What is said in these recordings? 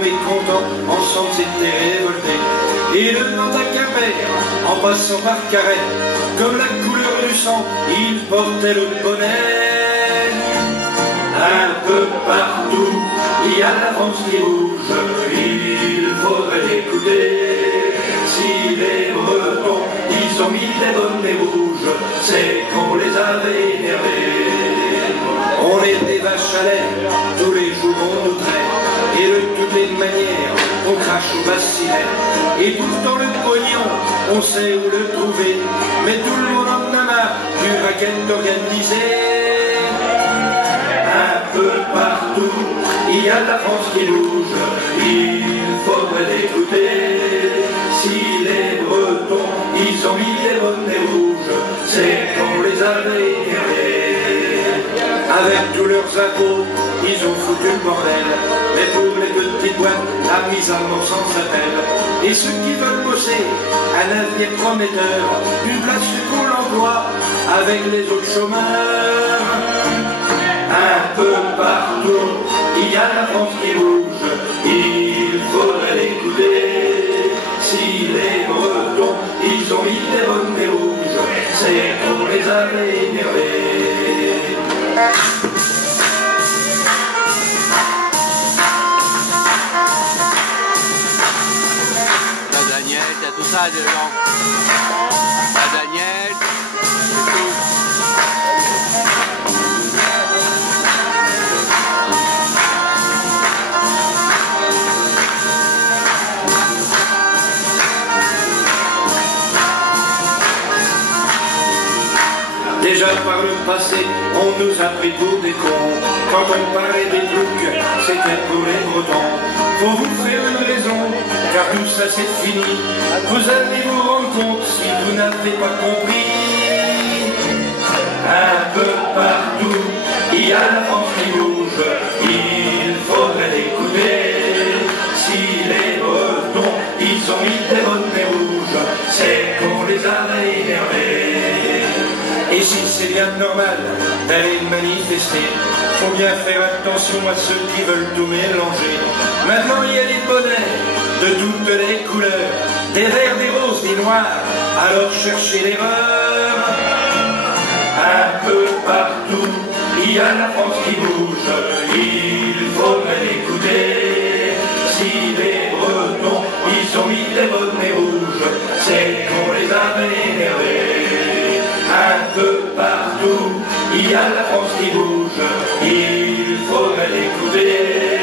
mécontents, ensemble s'étaient révoltés. Et le mandat Quimper, en passant par Carhaix, comme la couleur du sang, il portait le bonnet. Un peu partout, il y a la France qui bouge, il faudrait l'écouter. Si les Bretons, ils ont mis des bonnets rouges, c'est qu'on les avait énervés. On est des vaches à lait, tous les jours on nous traite, et de toutes les manières, on crache au bassinet. Et pourtant le pognon, on sait où le trouver, mais tout le monde en a marre du racket organisé. Un peu partout, il y a la France qui bouge, il faudrait l'écouter. Si les Bretons, ils ont mis des bonnets rouges, c'est qu'on les avait énervés. Avec tous leurs impôts, ils ont foutu le bordel, mais pour les petites boîtes, la mise à mort sans appel. Et ceux qui veulent bosser, un avenir prometteur, une place sur Pôle emploi, avec les autres chômeurs. Un peu partout, il y a la France qui bouge, il faudrait l'écouter. Si les Bretons, ils ont mis des bonnets rouges, c'est qu'on les avait énervés. La Daniel, t'as tout ça dedans. La Daniel, c'est tout. Déjà par le passé, on nous a pris pour des cons. Quand on parlait des trucs, c'était pour les Bretons. Faut vous faire une raison, car tout ça c'est fini. Vous allez vous rendre compte si vous n'avez pas compris. Un peu partout, il y a la France qui bouge, il faudrait l'écouter. Si les Bretons, ils ont mis des bonnets rouges, c'est qu'on les avait énervés. Et si c'est bien normal d'aller manifester, faut bien faire attention à ceux qui veulent tout mélanger. Maintenant il y a des bonnets de toutes les couleurs, des verts, des roses, des noirs, alors cherchez l'erreur. Un peu partout, il y a la France qui bouge, il faudrait l'écouter. Si les Bretons, ils ont mis des bonnets rouges, c'est qu'on les avait énervés. Un peu partout, il y a la France qui bouge, il faudrait l'écouter.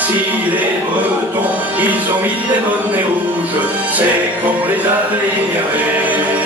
Si les Bretons, ils ont mis des bonnets rouges, c'est qu'on les avait énervés.